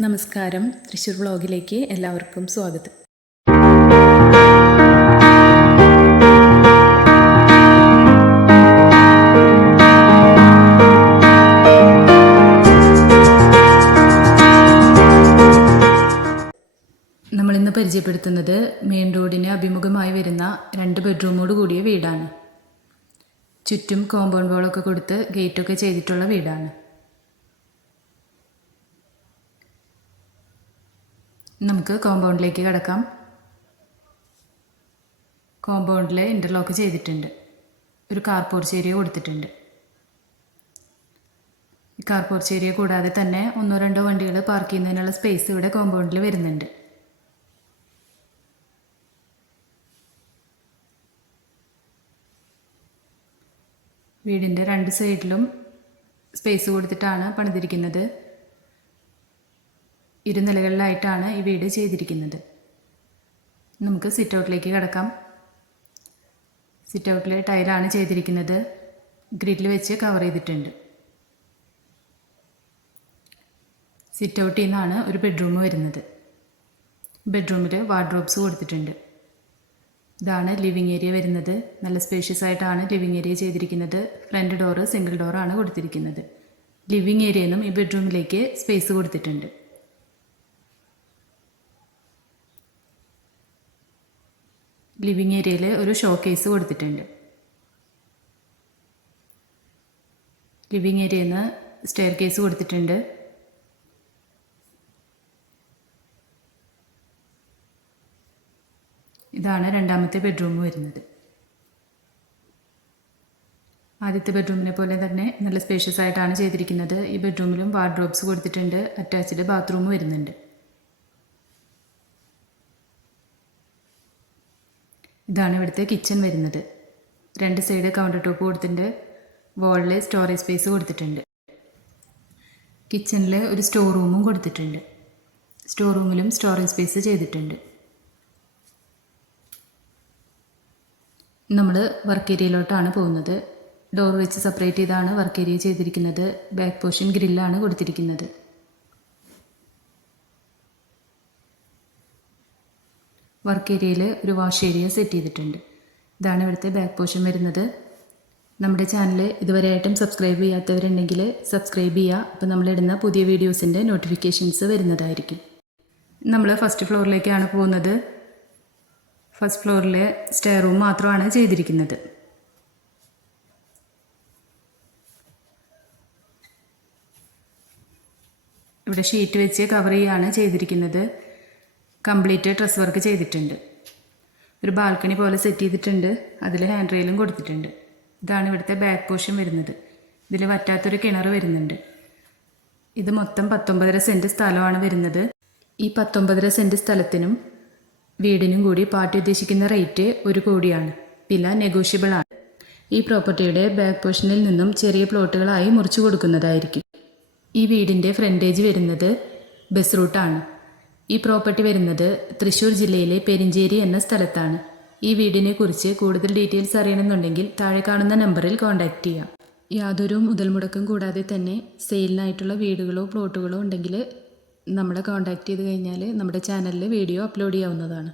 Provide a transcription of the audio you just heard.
നമസ്കാരം. തൃശ്ശൂർ വ്ളോഗിലേക്ക് എല്ലാവർക്കും സ്വാഗതം. നമ്മളിന്ന് പരിചയപ്പെടുത്തുന്നത് മെയിൻ റോഡിന് അഭിമുഖമായി വരുന്ന രണ്ട് ബെഡ്റൂമോട് കൂടിയ വീടാണ്. ചുറ്റും കോമ്പൗണ്ട് വാളൊക്കെ കൊടുത്ത് ഗേറ്റൊക്കെ ചെയ്തിട്ടുള്ള വീടാണ്. നമുക്ക് കോമ്പൗണ്ടിലേക്ക് കിടക്കാം. കോമ്പൗണ്ടിൽ ഇന്റർലോക്ക് ചെയ്തിട്ടുണ്ട്. ഒരു കാർപോർച്ച് ഏരിയ കൊടുത്തിട്ടുണ്ട്. ഈ കാർപോർച്ച് ഏരിയ കൂടാതെ തന്നെ ഒന്നോ രണ്ടോ വണ്ടികൾ പാർക്ക് ചെയ്യുന്നതിനുള്ള സ്പേസ് ഇവിടെ കോമ്പൗണ്ടിൽ വരുന്നുണ്ട്. വീടിന്റെ രണ്ട് സൈഡിലും സ്പേസ് കൊടുത്തിട്ടാണ് പണിതിരിക്കുന്നത്. ഇരുനിലകളിലായിട്ടാണ് ഈ വീട് ചെയ്തിരിക്കുന്നത്. നമുക്ക് സിറ്റ് ഔട്ടിലേക്ക് കിടക്കാം. സിറ്റ് ഔട്ടിൽ ടൈലാണ് ചെയ്തിരിക്കുന്നത്. ഗ്രിഡിൽ വെച്ച് കവർ ചെയ്തിട്ടുണ്ട്. സിറ്റ് ഔട്ടിൽ നിന്നാണ് ഒരു ബെഡ്റൂം വരുന്നത്. ബെഡ്റൂമിൽ വാർഡ്രോബ്സ് കൊടുത്തിട്ടുണ്ട്. ഇതാണ് ലിവിങ് ഏരിയ വരുന്നത്. നല്ല സ്പേഷ്യസ് ആയിട്ടാണ് ലിവിങ് ഏരിയ ചെയ്തിരിക്കുന്നത്. ഫ്രണ്ട് ഡോറ് സിംഗിൾ ഡോറാണ് കൊടുത്തിരിക്കുന്നത്. ലിവിങ് ഏരിയയിൽ നിന്നും ഈ ബെഡ്റൂമിലേക്ക് സ്പേസ് കൊടുത്തിട്ടുണ്ട്. ലിവിങ് ഏരിയയിൽ ഒരു ഷോ കേസ് കൊടുത്തിട്ടുണ്ട്. ലിവിങ് ഏരിയയിൽ നിന്ന് സ്റ്റെയർ കേസ് കൊടുത്തിട്ടുണ്ട്. ഇതാണ് രണ്ടാമത്തെ ബെഡ്റൂം വരുന്നത്. ആദ്യത്തെ ബെഡ്റൂമിനെ പോലെ തന്നെ നല്ല സ്പേഷ്യസ് ആയിട്ടാണ് ചെയ്തിരിക്കുന്നത്. ഈ ബെഡ്റൂമിലും വാർഡ്രോബ്സ് കൊടുത്തിട്ടുണ്ട്. അറ്റാച്ച്ഡ് ബാത്റൂം വരുന്നുണ്ട്. ഇതാണ് ഇവിടുത്തെ കിച്ചൺ വരുന്നത്. രണ്ട് സൈഡ് കൗണ്ടർ ടോപ്പ് കൊടുത്തിട്ടുണ്ട്. വാളിൽ സ്റ്റോറേജ് സ്പേസ് കൊടുത്തിട്ടുണ്ട്. കിച്ചണിൽ ഒരു സ്റ്റോർ റൂമും കൊടുത്തിട്ടുണ്ട്. സ്റ്റോർ റൂമിലും സ്റ്റോറേജ് സ്പേസ് ചെയ്തിട്ടുണ്ട്. നമ്മൾ വർക്ക് ഏരിയയിലോട്ടാണ് പോകുന്നത്. ഡോർ വെച്ച് സെപ്പറേറ്റ് ചെയ്താണ് വർക്ക് ഏരിയ ചെയ്തിരിക്കുന്നത്. ബാക്ക് പോർഷൻ ഗ്രില്ലാണ് കൊടുത്തിരിക്കുന്നത്. വർക്ക് ഏരിയയിൽ ഒരു വാഷ് ഏരിയ സെറ്റ് ചെയ്തിട്ടുണ്ട്. ഇതാണ് ഇവിടുത്തെ ബാക്ക് പോർഷൻ വരുന്നത്. നമ്മുടെ ചാനൽ ഇതുവരെയായിട്ടും സബ്സ്ക്രൈബ് ചെയ്യാത്തവരുണ്ടെങ്കിൽ സബ്സ്ക്രൈബ് ചെയ്യുക. അപ്പോൾ നമ്മളിടുന്ന പുതിയ വീഡിയോസിന്റെ നോട്ടിഫിക്കേഷൻസ് വരുന്നതായിരിക്കും. നമ്മൾ ഫസ്റ്റ് ഫ്ലോറിലേക്കാണ് പോകുന്നത്. ഫസ്റ്റ് ഫ്ലോറിലെ സ്റ്റെയർ റൂം മാത്രമാണ് ചെയ്തിരിക്കുന്നത്. ഇവിടെ ഷീറ്റ് വെച്ച് കവർ ചെയ്യുകയാണ് ചെയ്തിരിക്കുന്നത്. കംപ്ലീറ്റ് ഡ്രസ് വർക്ക് ചെയ്തിട്ടുണ്ട്. ഒരു ബാൽക്കണി പോലെ സെറ്റ് ചെയ്തിട്ടുണ്ട്. അതിൽ ഹാൻഡ് റെയിലും കൊടുത്തിട്ടുണ്ട്. ഇതാണ് ഇവിടുത്തെ ബാക്ക് പോർഷൻ വരുന്നത്. ഇതിൽ വറ്റാത്തൊരു കിണർ വരുന്നുണ്ട്. ഇത് മൊത്തം പത്തൊമ്പതര സെന്റ് സ്ഥലമാണ് വരുന്നത്. ഈ പത്തൊമ്പതര സെന്റ് സ്ഥലത്തിനും വീടിനും കൂടി പാർട്ടി ഉദ്ദേശിക്കുന്ന റേറ്റ് ഒരു കോടിയാണ്. വില നെഗോഷ്യബിൾ ആണ്. ഈ പ്രോപ്പർട്ടിയുടെ ബാക്ക് പോർഷനിൽ നിന്നും ചെറിയ പ്ലോട്ടുകളായി മുറിച്ചു കൊടുക്കുന്നതായിരിക്കും. ഈ വീടിന്റെ ഫ്രണ്ടേജ് വരുന്നത് ബസ് റൂട്ടാണ്. ഈ പ്രോപ്പർട്ടി വരുന്നത് തൃശൂർ ജില്ലയിലെ പെരിഞ്ചേരി എന്ന സ്ഥലത്താണ്. ഈ വീടിനെ കുറിച്ച് കൂടുതൽ ഡീറ്റെയിൽസ് അറിയണമെന്നുണ്ടെങ്കിൽ താഴെ കാണുന്ന നമ്പറിൽ കോൺടാക്റ്റ് ചെയ്യാം. യാതൊരു മുതൽ മുടക്കം കൂടാതെ തന്നെ സെയിലിനായിട്ടുള്ള വീടുകളോ പ്ലോട്ടുകളോ ഉണ്ടെങ്കിൽ നമ്മളെ കോൺടാക്റ്റ് ചെയ്ത് കഴിഞ്ഞാൽ നമ്മുടെ ചാനലിൽ വീഡിയോ അപ്ലോഡ് ചെയ്യാവുന്നതാണ്.